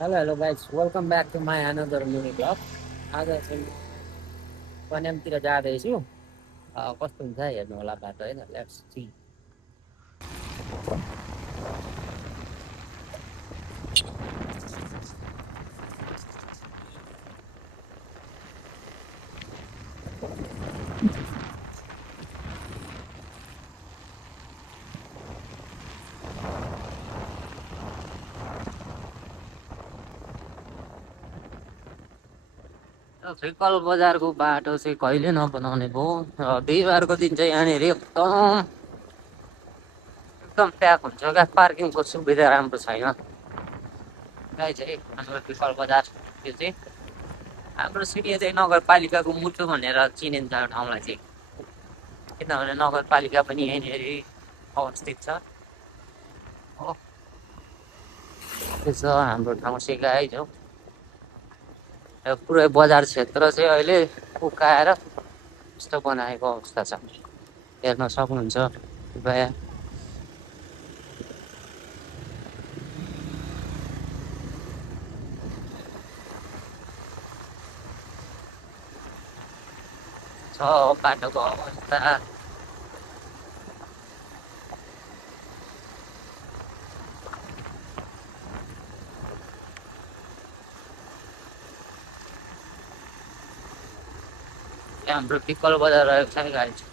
Hello guys, welcome back to my another mini blog. आज चाहिँ कन्यामतिर जाँदैछु। कस्तो हुन्छ हेर्नु होला बाटो होइन। Let's see. फिकल बजारको बाटो चाहिँ कहिले नबनाउने भयो र बिहिबारको दिन चाहिँ यहाँनिर एकदम एकदम प्याक हुन्छ क्या। पार्किङको सुविधा राम्रो छैन। गाई चाहिँ हाम्रो फिकल बजार त्यो चाहिँ हाम्रो सिटिया चाहिँ नगरपालिकाको मुटु भनेर चिनिन्छ यो ठाउँलाई चाहिँ। किनभने नगरपालिका पनि यहीँनिर अवस्थित छ हो। त्यसो हाम्रो ठाउँ चाहिँ गाई जो पुरै बजार क्षेत्र चाहिँ अहिले उकाएर यस्तो बनाएको अवस्था छ। हेर्न सक्नुहुन्छ कृपया। छ बाटोको अवस्था। हाम्रो पिकल बजार रहेको छ गाडी।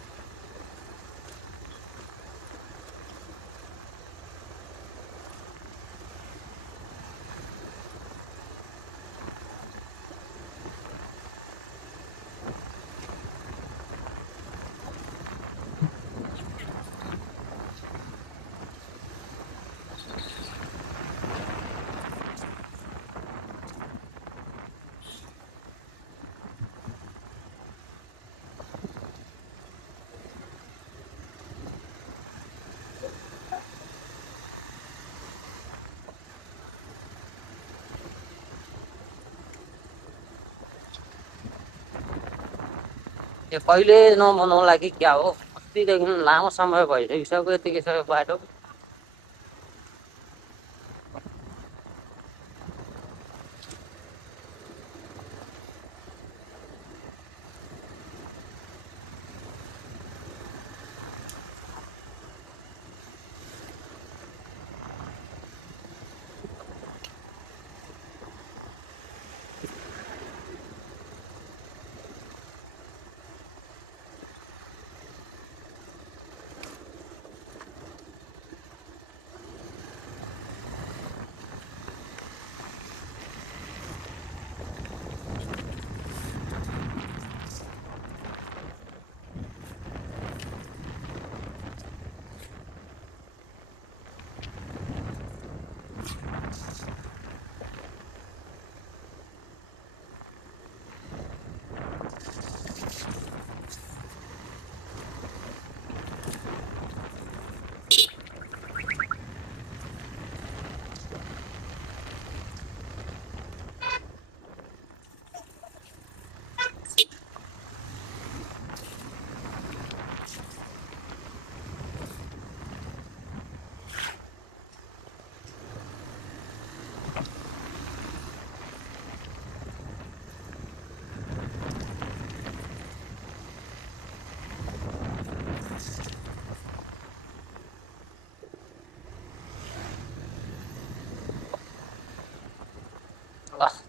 यो कहिले नबनाउला कि क्या हो? अस्तिदेखि लामो समय भइसकिसक्यो यतिकै बाटो।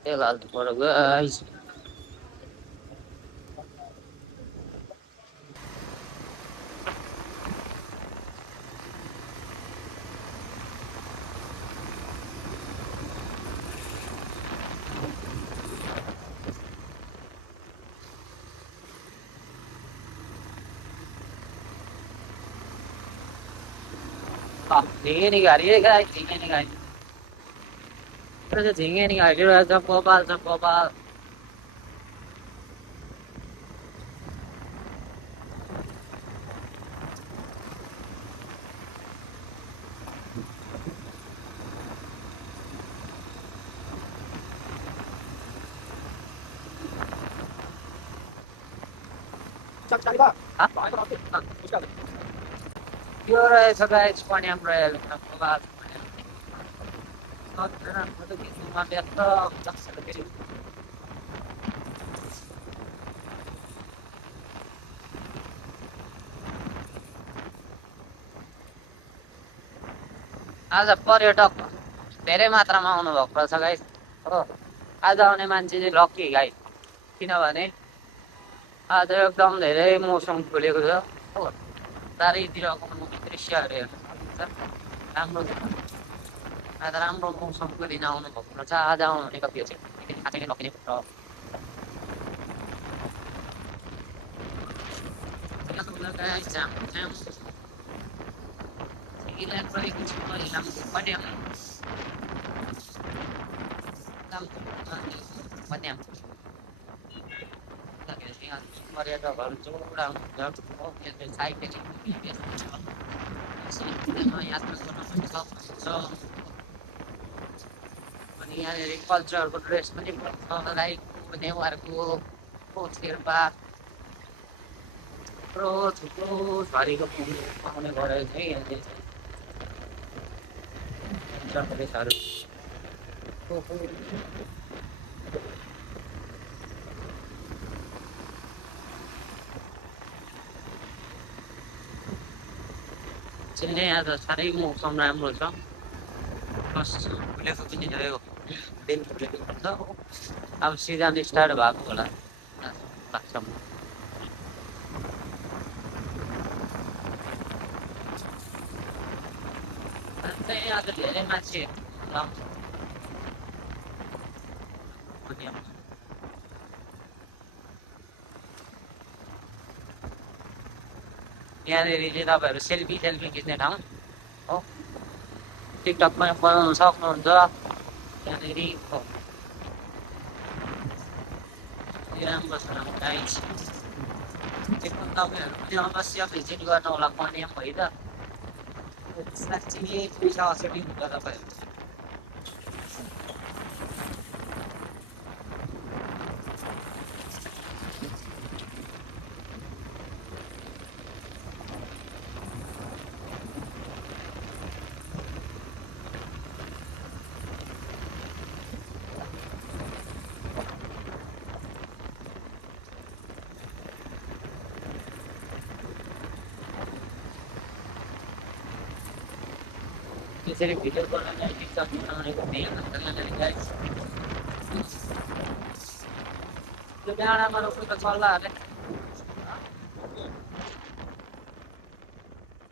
तेल हाल्नु पर्यो गाइस। झिङ्गे निकाल्यो है गाइस, झिङ्गे निकाल्यो। झिङ्गे निकालिरहेछ। कपाल छ कपाल। यो रहेछ गाइस पन्याम रहेछ कपाल। आज पर्यटक धेरै मात्रामा आउनु भएको रहेछ गाइस हो। आज आउने मान्छे चाहिँ लक्की गाइस, किनभने आज एकदम धेरै मौसम खुलेको छ हो। चारैतिरको दृश्यहरू हेर्नु सक्नुहुन्छ, राम्रो छ। आज राम्रो मौसमको दिन आउनु भएको रहेछ। आज आउनु भनेको त्यो चाहिँ खाँचै लक्की र पर्यटकहरू जोड आउनुहुन्छ हो। त्यसले साहित्य यात्रा गर्न पनि सक्नुहुन्छ। अनि यहाँनिर कल्चरको ड्रेस पनि राईको नेवारको शेर्पा थुप्रो थुप्रो थरीको पाउने गरेको छ यहाँनिर ड्रेसहरू। यहाँ त साह्रै मौसम राम्रो छ। खुलेको पनि रह्यो, दिन खुलेको छ। अब सिजन स्टार्ट भएको होला लाग्छ। आज धेरै मान्छे यहाँनिर चाहिँ तपाईँहरू सेल्फी खिच्ने ठाउँ हो। टिकटक पनि बनाउन सक्नुहुन्छ यहाँनिर हो। राम्रो छ गाइस, एकदम तपाईँहरू पनि अवश्य भिजिट गर्नु होला कन्याम है त। साँच्चै पैसा असरी हुन्छ तपाईँहरू। त्यसरी भिडियो बनाउने टिकटक बनाउनेको त्यो डाँडामा रोक्नु त चल्ला अरे।